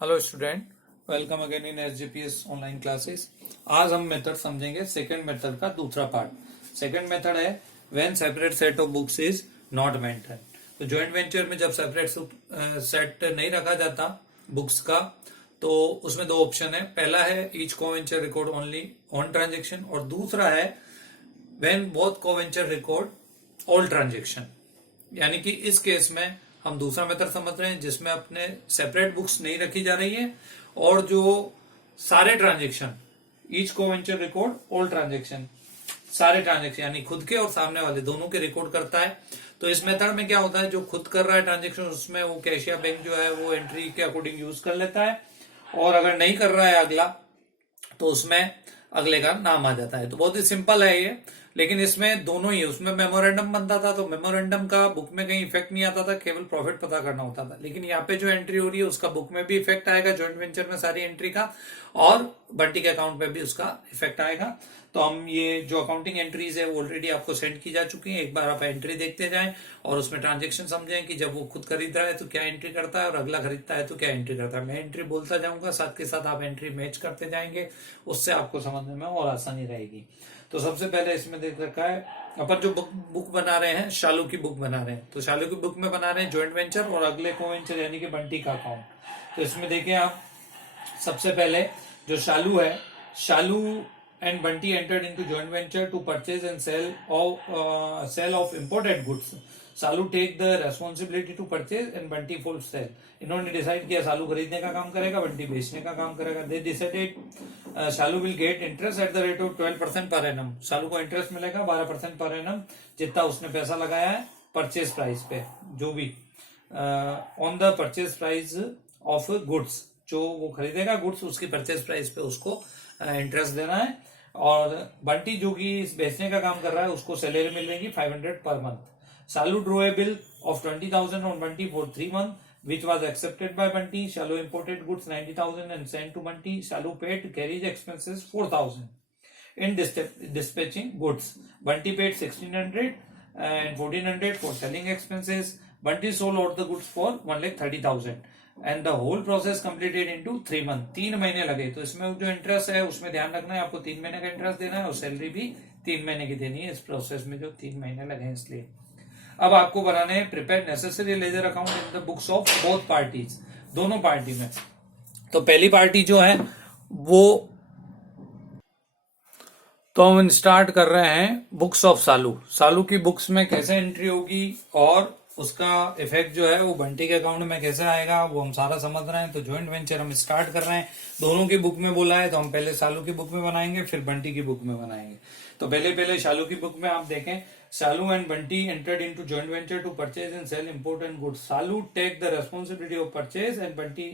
Hello student, welcome again in SGPS online classes. आज हम method समझेंगे सेकंड मेथड का दूसरा पार्ट। सेकंड मेथड है when separate set of books is not maintain. तो joint venture में जब सेपरेट सेट नहीं रखा जाता बुक्स का, तो उसमें दो ऑप्शन है। पहला है ईच को venture record only on transaction, और दूसरा है व्हेन बोथ को वेंचर रिकॉर्ड ऑल ट्रांजेक्शन। यानी कि इस केस में हम दूसरा मेथड समझ रहे हैं जिसमें अपने सेपरेट बुक्स नहीं रखी जा रही है और जो सारे ट्रांजेक्शन ईच को वेंचर रिकॉर्ड ऑल ट्रांजेक्शन, सारे ट्रांजेक्शन यानी खुद के और सामने वाले दोनों के रिकॉर्ड करता है। तो इस मेथड में क्या होता है, जो खुद कर रहा है ट्रांजेक्शन उसमें वो कैशिया बैंक जो है वो एंट्री के अकॉर्डिंग यूज कर लेता है, और अगर नहीं कर रहा है अगला तो उसमें अगले का नाम आ जाता है। तो बहुत ही सिंपल है ये, लेकिन इसमें दोनों ही, उसमें मेमोरेंडम बनता था तो मेमोरेंडम का बुक में कहीं इफेक्ट नहीं आता था, केवल प्रॉफिट पता करना होता था। लेकिन यहाँ पे जो एंट्री हो रही है उसका बुक में भी इफेक्ट आएगा, जॉइंट वेंचर में सारी एंट्री का, और बंटी के अकाउंट में भी उसका इफेक्ट आएगा। तो हम ये जो अकाउंटिंग एंट्रीज है वो ऑलरेडी आपको सेंड की जा चुकी है, एक बार आप एंट्री देखते जाएं और उसमें ट्रांजेक्शन समझें कि जब वो खुद खरीद रहा है तो क्या एंट्री करता है और अगला खरीदता है तो क्या एंट्री करता है। मैं एंट्री बोलता जाऊंगा, साथ के साथ आप एंट्री मैच करते जाएंगे, उससे आपको समझने में और आसानी रहेगी। तो सबसे पहले इसमें देख रखा है अपन जो बुक बना रहे हैं, शालू की बुक बना रहे हैं। तो शालू की बुक में बना रहे हैं जॉइंट वेंचर और अगले को वेंचर यानी कि बंटी का अकाउंट। तो इसमें देखिए आप, सबसे पहले जो शालू है, शालू and Bunty entered into joint venture to purchase and sell of imported goods. Salu take the responsibility to purchase and Bunty full sale. इन्होंने डिसाइड किया सालू खरीदने का काम करेगा, बंटी बेचने का काम करेगा। They decided Salu will get interest at the rate of 12% per annum. सालू को इंटरेस्ट मिलेगा 12% पर एनम, जितना उसने पैसा लगाया है परचेज प्राइस पे, जो भी on the purchase price of goods, जो वो खरीदेगा गुड्स उसकी परचेज प्राइस पे उसको इंटरेस्ट देना है। और बंटी जो कि बेचने का काम कर रहा है उसको सैलरी मिलेगी 500 पर month. Salu draw a bill of 20,000 on Bunty for 3 months which was accepted by Bunty. Shalu imported goods 90,000 and sent to Bunty. Shalu paid carriage expenses 4,000 in dispatching goods. Bunty paid 1,600 and 1,400 for selling expenses. Bunty sold all the goods for 1,30,000 and the whole process completed into 3 months। 3 महीने लगे। तो इसमें जो interest है उसमें ध्यान रखना है, आपको 3 महीने का इंटरेस्ट देना है और सैलरी भी 3 महीने की देनी है इस प्रोसेस में जो 3 महीने लगे हैं। इसलिए अब आपको बनाने हैं prepare necessary ledger account in the books of both parties, दोनों पार्टी में। तो पहली पार्टी जो है वो, तो हम स्टार्ट कर रहे हैं बुक्स ऑफ सालू। सालू की बुक्स में कैसे एंट्री होगी और उसका इफेक्ट जो है वो बंटी के अकाउंट में कैसे आएगा वो हम सारा समझ रहे हैं। तो जॉइंट वेंचर हम स्टार्ट कर रहे हैं, दोनों की बुक में बोला है तो हम पहले सालू की बुक में बनाएंगे फिर बंटी की बुक में बनाएंगे। तो पहले शालू की बुक में आप देखें, Salu and Bunty entered into joint venture to purchase and sale important goods. Salu take the responsibility of purchase and Bunty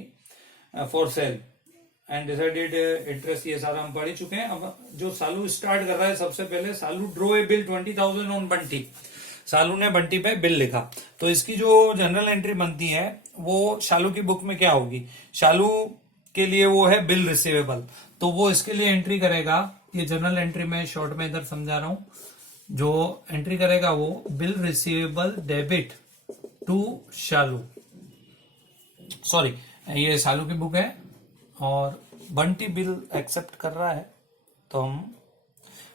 for sale and decided interest. ये सारा हम पढ़ चुके हैं। अब जो सालू स्टार्ट कर रहा है, सबसे पहले Salu draw a bill 20,000 on Bunty. Salu ने बंटी पे बिल लिखा। तो इसकी जो जनरल एंट्री बनती है वो शालू की बुक में क्या होगी, शालू के लिए वो है बिल रिसीवेबल। तो वो इसके लिए एंट्री करेगा, ये जनरल एंट्री में शॉर्ट में इधर समझा रहा हूं, जो एंट्री करेगा वो bill receivable debit to Shalu. Sorry, ये शालू की बुक है और बंटी बिल एक्सेप्ट कर रहा है, तो हम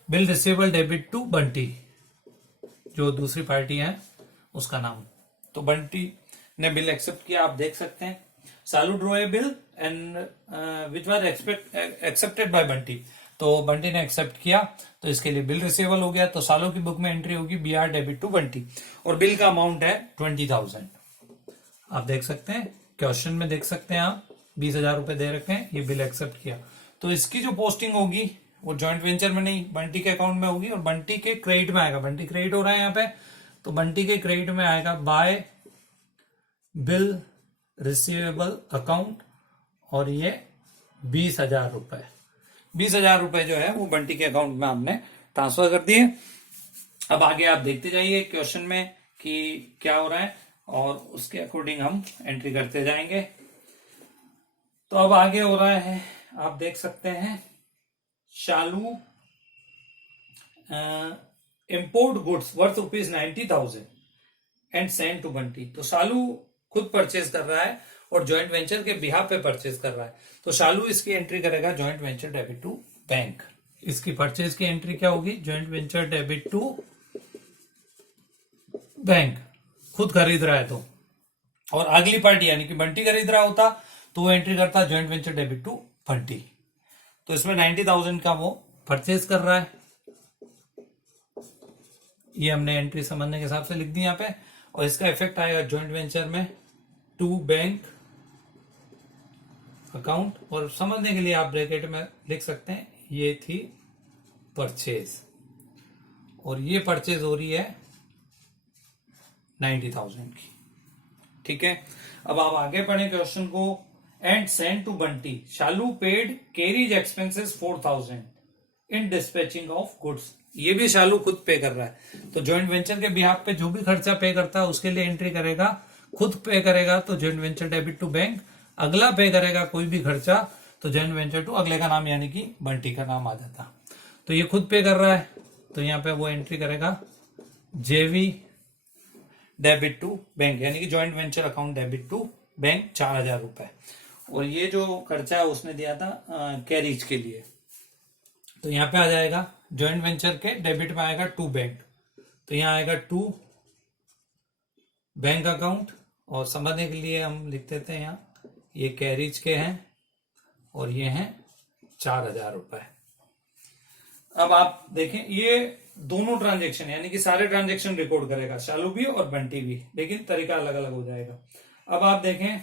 bill receivable debit to Bunty, जो दूसरी पार्टी है उसका नाम। तो बंटी ने बिल एक्सेप्ट किया, आप देख सकते हैं। Salu draw a bill and which was accepted by Bunty. तो बंटी ने एक्सेप्ट किया तो इसके लिए बिल रिसीवेबल हो गया। तो सालू की बुक में एंट्री होगी बीआर डेबिट टू बंटी और बिल का अमाउंट है 20,000। आप देख सकते हैं, क्वेश्चन में देख सकते हैं आप, 20,000 रुपए दे रखे हैं, ये बिल एक्सेप्ट किया। तो इसकी जो पोस्टिंग होगी वो जॉइंट वेंचर में नहीं, बंटी के अकाउंट में होगी और बंटी के क्रेडिट में आएगा। बंटी क्रेडिट हो रहा है यहाँ पे, तो बंटी के क्रेडिट में आएगा बाय बिल रिसीवेबल अकाउंट, और ये 20,000 रुपए, 20,000 रुपए जो है वो बंटी के अकाउंट में आपने ट्रांसफर कर दिए। अब आगे आप देखते जाइए क्वेश्चन में कि क्या हो रहा है और उसके अकॉर्डिंग हम एंट्री करते जाएंगे। तो अब आगे हो रहा है, आप देख सकते हैं, Shalu import goods worth rupees 90,000 and send to Bunty. तो शालू खुद परचेज कर रहा है और ज्वाइंट वेंचर के बिहाफ पे परचेज कर रहा है, तो शालू इसकी एंट्री करेगा joint venture debit to bank. इसकी परचेज की एंट्री क्या होगी, joint venture debit to bank, खुद खरीद रहा है तो। और अगली पार्टी यानी कि बंटी खरीद रहा होता तो वो एंट्री करता joint venture debit to Bunty. तो इसमें 90,000 का वो परचेज कर रहा है, ये हमने एंट्री समझने के हिसाब से लिख दी यहाँ पे। और इसका इफेक्ट आएगा ज्वाइंट वेंचर में टू बैंक अकाउंट, और समझने के लिए आप ब्रैकेट में लिख सकते हैं ये थी परचेज और ये परचेज हो रही है 90,000 की। ठीक है, अब आप आगे पढ़े क्वेश्चन को। And send to Bunty, Shalu paid carriage expenses 4,000 in dispatching of goods. ये भी शालू खुद पे कर रहा है, तो ज्वाइंट वेंचर के बिहाफ पे जो भी खर्चा पे करता है उसके लिए एंट्री करेगा, खुद पे करेगा तो joint venture debit to bank, अगला पे करेगा कोई भी खर्चा तो ज्वाइंट वेंचर टू अगले का नाम यानी कि बंटी का नाम आ जाता। तो ये खुद पे कर रहा है तो यहाँ पे वो एंट्री करेगा जेवी डेबिट टू बैंक यानी कि joint venture account debit to bank 4,000 रुपए। और ये जो खर्चा है उसने दिया था कैरीज के लिए, तो यहाँ पे आ जाएगा ज्वाइंट वेंचर के डेबिट में आएगा टू बैंक, तो यहाँ आएगा टू बैंक अकाउंट। और समझने के लिए हम लिख देते हैं यहाँ ये कैरीज के हैं और ये हैं 4,000 रुपए। अब आप देखें ये दोनों ट्रांजेक्शन यानी कि सारे ट्रांजेक्शन रिकॉर्ड करेगा शालू भी और बंटी भी, लेकिन तरीका अलग अलग हो जाएगा। अब आप देखें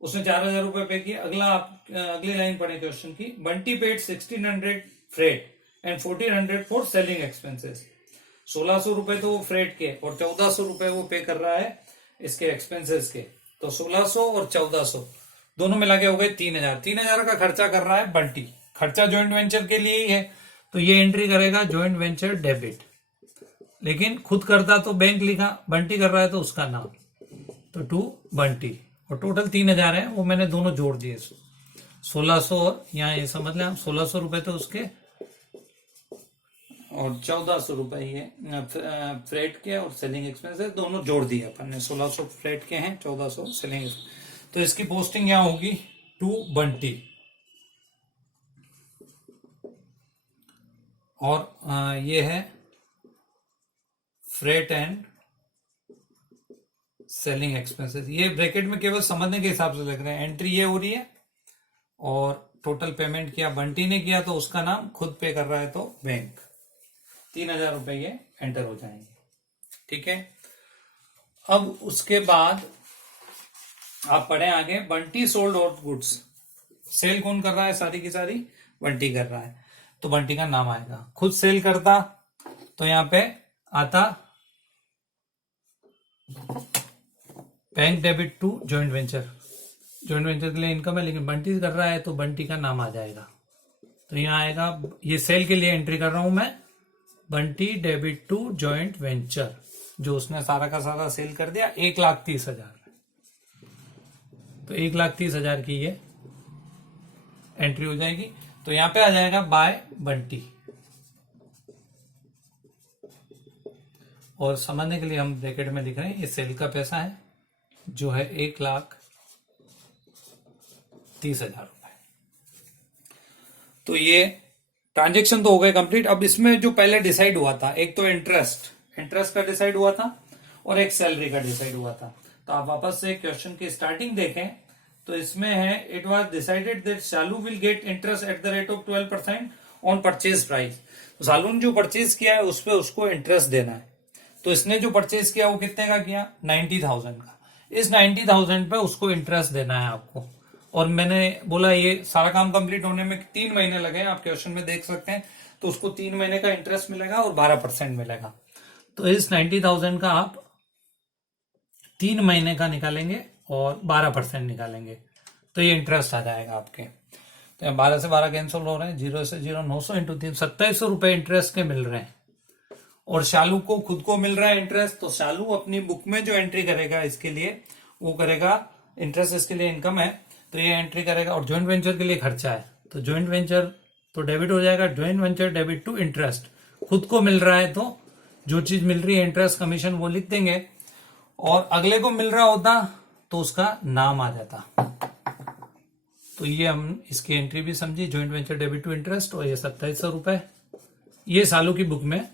उसने 4,000 रुपए पे किए। अगली लाइन पढ़े क्वेश्चन की। Bunty paid 1,600 freight and 1,400 for selling expenses. 1,600 रुपए तो वो फ्रेट के और 1,400 रुपए वो पे कर रहा है इसके एक्सपेंसेस के, तो 1,600 और 1,400 दोनों मिला के हो गए 3,000। 3,000 का खर्चा कर रहा है बंटी, खर्चा ज्वाइंट वेंचर के लिए ही है, तो ये एंट्री करेगा ज्वाइंट वेंचर डेबिट, लेकिन खुद करता तो बैंक लिखा, बंटी कर रहा है तो उसका नाम, तो टू बंटी। और टोटल 3,000 है, वो मैंने दोनों जोड़ दिए 1,600 और यहाँ ये समझ लें आप 1,600 रुपए तो उसके और 1,400 रुपए ये फ्रेट के और सेलिंग एक्सपेंसेस दोनों जोड़ दिए अपन ने। 1,600 फ्रेट के हैं, 1,400 सेलिंग, तो इसकी पोस्टिंग यहाँ होगी टू बंटी। और ये है फ्रेट एंड सेलिंग एक्सपेंसेस, ये ब्रैकेट में केवल समझने के हिसाब से लिख रहे हैं। एंट्री ये हो रही है और टोटल पेमेंट किया बंटी ने किया तो उसका नाम, खुद पे कर रहा है तो बैंक। 3,000 रुपए ये एंटर हो जाएंगे। ठीक है, अब उसके बाद आप पढ़े आगे। Bunty sold out goods, sale कौन कर रहा है, सारी की सारी बंटी कर रहा है, तो बंटी का नाम आएगा। खुद सेल करता तो यहां पे आता bank debit to joint venture, joint venture के लिए इनकम है लेकिन बंटी कर रहा है तो बंटी का नाम आ जाएगा। तो यहाँ आएगा, ये सेल के लिए एंट्री कर रहा हूं मैं, Bunty debit to joint venture, जो उसने सारा का सारा सेल कर दिया 1,30,000, तो 1,30,000 की ये एंट्री हो जाएगी। तो यहां पे आ जाएगा बाय बंटी। और समझने के लिए हम ब्रैकेट में लिख रहे हैं ये सेल का पैसा है जो है 1,30,000 रुपए। तो ये ट्रांजेक्शन तो हो गए कंप्लीट। अब इसमें जो पहले डिसाइड हुआ था, एक तो इंटरेस्ट का डिसाइड हुआ था और एक सैलरी का डिसाइड हुआ था। तो आप वापस से क्वेश्चन की स्टार्टिंग देखें तो इसमें है, it was decided that Shalu will get interest at the rate of 12% on purchase price. तो शालू ने जो परचेज किया है उस पर उसको इंटरेस्ट देना है, तो इसने जो परचेज किया वो कितने का किया, 90,000 का। इस 90,000 पे उसको इंटरेस्ट देना है आपको। और मैंने बोला ये सारा काम कंप्लीट होने में 3 महीने लगे, आप क्वेश्चन में देख सकते हैं। तो उसको 3 महीने का इंटरेस्ट मिलेगा और 12% मिलेगा। तो इस 90,000 का आप 3 महीने का निकालेंगे और 12% निकालेंगे तो ये इंटरेस्ट आ जाएगा आपके। तो 12 से 12 कैंसिल हो रहे हैं, 0 से 0, 900 इंटू 3, 2700 रुपए इंटरेस्ट के मिल रहे हैं। और शालू को खुद को मिल रहा है इंटरेस्ट, तो शालू अपनी बुक में जो एंट्री करेगा इसके लिए वो करेगा इंटरेस्ट, इसके लिए इनकम है तो ये एंट्री करेगा। और ज्वाइंट वेंचर के लिए खर्चा है तो ज्वाइंट वेंचर तो डेबिट हो जाएगा, joint venture debit to interest. खुद को मिल रहा है तो जो चीज मिल रही है इंटरेस्ट कमीशन वो लिख देंगे। और अगले को मिल रहा होता तो उसका नाम आ जाता। तो ये हम इसकी एंट्री भी समझी, joint venture debit to interest, और ये 2700 रुपए ये सालों की बुक में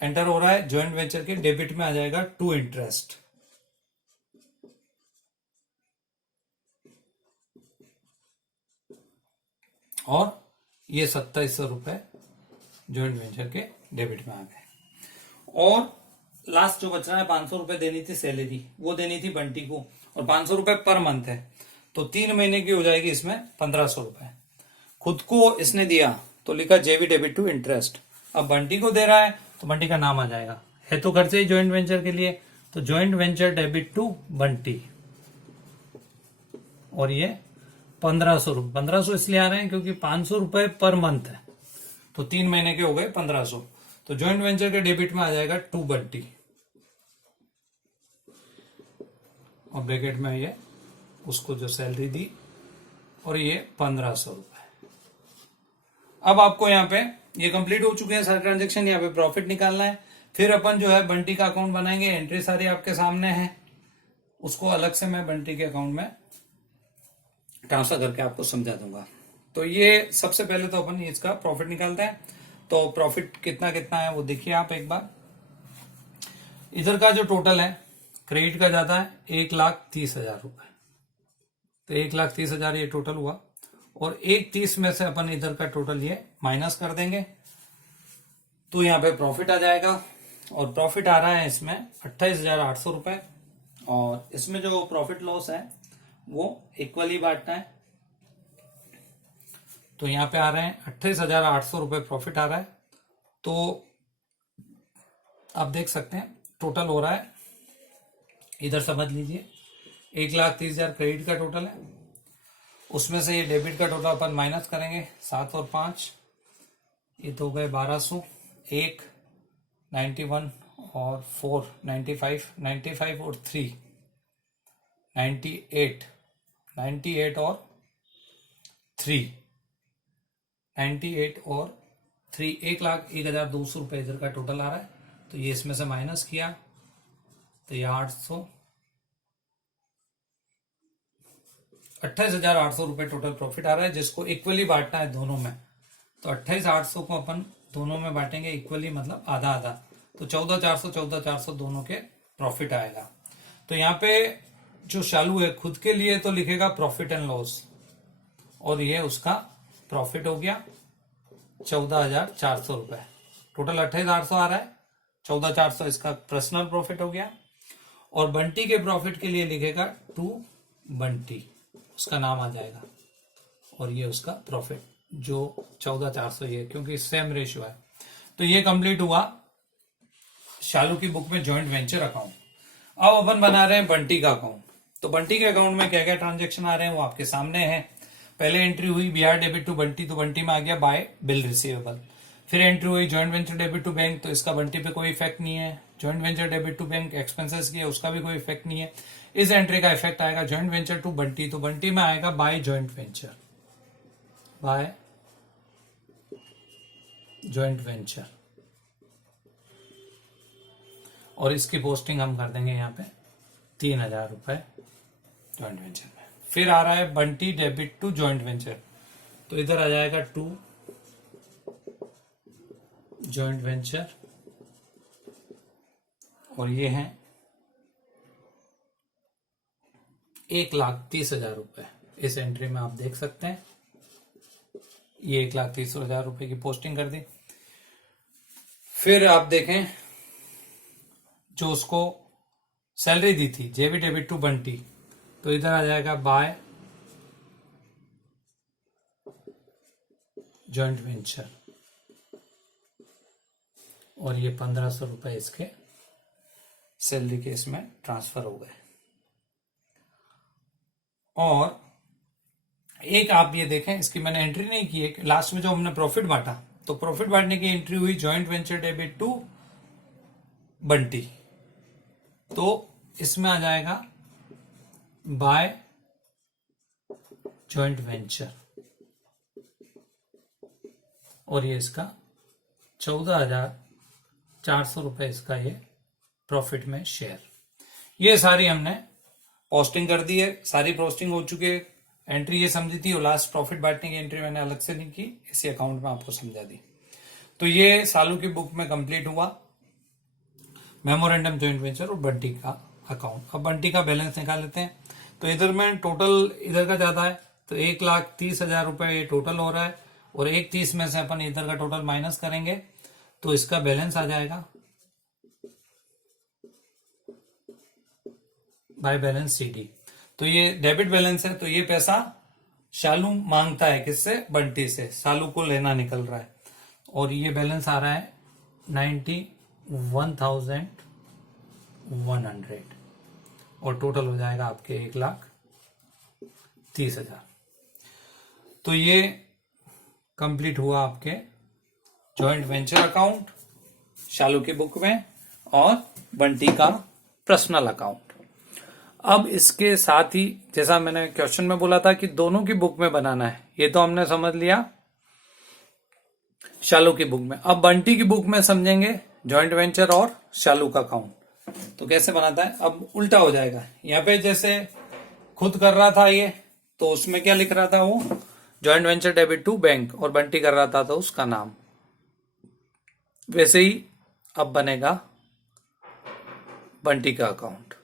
एंटर हो रहा है। ज्वाइंट वेंचर के डेबिट में आ जाएगा टू इंटरेस्ट, और ये 2700 रुपए ज्वाइंट वेंचर के डेबिट में आ गए। और लास्ट जो बच रहा है 500 रुपए देनी थी सैलरी, वो देनी थी बंटी को, और 500 रुपए पर मंथ है, तो 3 महीने की हो जाएगी इसमें 1500 रुपए। खुद को इसने दिया तो लिखा जेवी डेबिट टू इंटरेस्ट। अब बंटी को दे रहा है तो बंटी का नाम आ जाएगा, है तो खर्चे ही ज्वाइंट वेंचर के लिए, तो joint venture debit to Bunty, और ये 1500 रुपए। 1500 इसलिए आ रहे हैं क्योंकि 500 रुपए पर मंथ है, तो 3 महीने के हो गए 1500। तो ज्वाइंट वेंचर के डेबिट में आ जाएगा टू बंटी, और ब्रैकेट में ये उसको जो सैलरी दी, और ये 1500 रुपए। अब आपको यहाँ पे ये कंप्लीट हो चुके हैं सारे ट्रांजेक्शन, यहाँ पे प्रॉफिट निकालना है। फिर अपन जो है बंटी का अकाउंट बनाएंगे, एंट्री सारी आपके सामने है, उसको अलग से मैं बंटी के अकाउंट में ट्रांसफर करके आपको समझा दूंगा। तो ये सबसे पहले तो अपन इसका प्रॉफिट निकालते हैं। तो प्रॉफिट कितना कितना है वो देखिए आप एक बार। इधर का जो टोटल है क्रेडिट का जाता है 1,30,000 रुपए, तो 1,30,000 ये टोटल हुआ, और 1,30 में से अपन इधर का टोटल ये माइनस कर देंगे, तो यहाँ पे प्रॉफिट आ जाएगा। और प्रॉफिट आ रहा है इसमें 28,800 रुपए, और इसमें जो प्रॉफिट लॉस है वो इक्वली बांटना है। तो यहाँ पे आ रहे हैं 28,800 रुपए प्रॉफिट आ रहा है। तो आप देख सकते हैं टोटल हो रहा है, इधर समझ लीजिए 1,30,000 क्रेडिट का टोटल है, उसमें से ये डेबिट का टोटल अपन माइनस करेंगे, 7 और 5 ये तो हो गए 1200, 1 91 और 4 95, 95 और 3 98, 98 और 3 98 और 3 1,01,200 रुपए इधर का टोटल आ रहा है। तो ये इसमें से माइनस किया तो ये 28,800 रुपए टोटल प्रॉफिट आ रहा है, जिसको इक्वली बांटना है दोनों में। तो 28,800 को अपन दोनों में बांटेंगे इक्वली, मतलब आधा आधा, तो 14,400 14,400 दोनों के प्रॉफिट आएगा। तो यहाँ पे जो शालू है खुद के लिए तो लिखेगा प्रॉफिट एंड लॉस, और ये उसका प्रॉफिट हो गया 14,400 रुपए। टोटल 28,800 आ रहा है, 14,400 इसका पर्सनल प्रॉफिट हो गया। और बंटी के प्रॉफिट के लिए लिखेगा टू बंटी, उसका नाम आ जाएगा, और ये उसका प्रॉफिट जो 14,400 ये, क्योंकि सेम रेशियो है। तो ये कंप्लीट हुआ शालू की बुक में जॉइंट वेंचर अकाउंट। अब अपन बना रहे हैं बंटी का अकाउंट। तो बंटी के अकाउंट में क्या क्या ट्रांजेक्शन आ रहे हैं वो आपके सामने है। पहले एंट्री हुई बीआर डेबिट टू बंटी, तो बंटी में आ गया बाय बिल रिसीवेबल। फिर एंट्री हुई joint venture debit to bank, तो इसका बंटी पे कोई इफेक्ट नहीं है। Joint venture debit to bank expenses की है, उसका भी कोई इफेक्ट नहीं है। इस एंट्री का इफेक्ट आएगा जॉइंट वेंचर टू बंटी, तो बंटी में आएगा by joint venture, by joint venture, और इसकी पोस्टिंग हम कर देंगे यहाँ पे 3,000 रुपए जॉइंट वेंचर में। फिर आ रहा है Bunty debit to joint venture, तो इधर आ जाएगा टू जॉइंट वेंचर, और ये है 1,30,000 रुपए। इस एंट्री में आप देख सकते हैं ये 1,30,000 रुपए की पोस्टिंग कर दी। फिर आप देखें जो उसको सैलरी दी थी जेबी डेबिट टू बंटी, तो इधर आ जाएगा बाय जॉइंट वेंचर, और ये 1,500 रुपए इसके सैलरी के इसमें ट्रांसफर हो गए। और एक आप ये देखें, इसकी मैंने एंट्री नहीं की है, लास्ट में जो हमने प्रॉफिट बांटा, तो प्रॉफिट बांटने की एंट्री हुई joint venture debit to Bunty, तो इसमें आ जाएगा बाय जॉइंट वेंचर, और ये इसका 14,400 रुपए इसका ये प्रॉफिट में शेयर। ये सारी हमने पोस्टिंग कर दी है, सारी पोस्टिंग हो चुकी है, एंट्री ये समझी थी और लास्ट प्रॉफिट बांटने की एंट्री मैंने अलग से नहीं की, इसी अकाउंट में आपको समझा दी। तो ये सालू की बुक में कंप्लीट हुआ मेमोरेंडम जॉइंट वेंचर और बंटी का अकाउंट। अब बंटी का बैलेंस निकाल लेते हैं। तो इधर में टोटल इधर का ज्यादा है, तो 1,30,000 रुपए ये टोटल हो रहा है, और 1,30 में से अपन इधर का टोटल माइनस करेंगे तो इसका बैलेंस आ जाएगा बाय बैलेंस सीडी। तो ये डेबिट बैलेंस है, तो ये पैसा शालू मांगता है किससे, बंटी से, सालू को लेना निकल रहा है, और ये बैलेंस आ रहा है 91,100 और टोटल हो जाएगा आपके 1,30,000। तो ये कंप्लीट हुआ आपके जॉइंट वेंचर अकाउंट शालू की बुक में और बंटी का पर्सनल अकाउंट। अब इसके साथ ही जैसा मैंने क्वेश्चन में बोला था कि दोनों की बुक में बनाना है, ये तो हमने समझ लिया शालू की बुक में। अब बंटी की बुक में समझेंगे जॉइंट वेंचर और शालू का अकाउंट। तो कैसे बनाता है, अब उल्टा हो जाएगा। यहाँ पे जैसे खुद कर रहा था ये, तो उसमें क्या लिख रहा था वो, joint venture debit to bank, और बंटी कर रहा था तो उसका नाम। वैसे ही अब बनेगा बंटी का अकाउंट।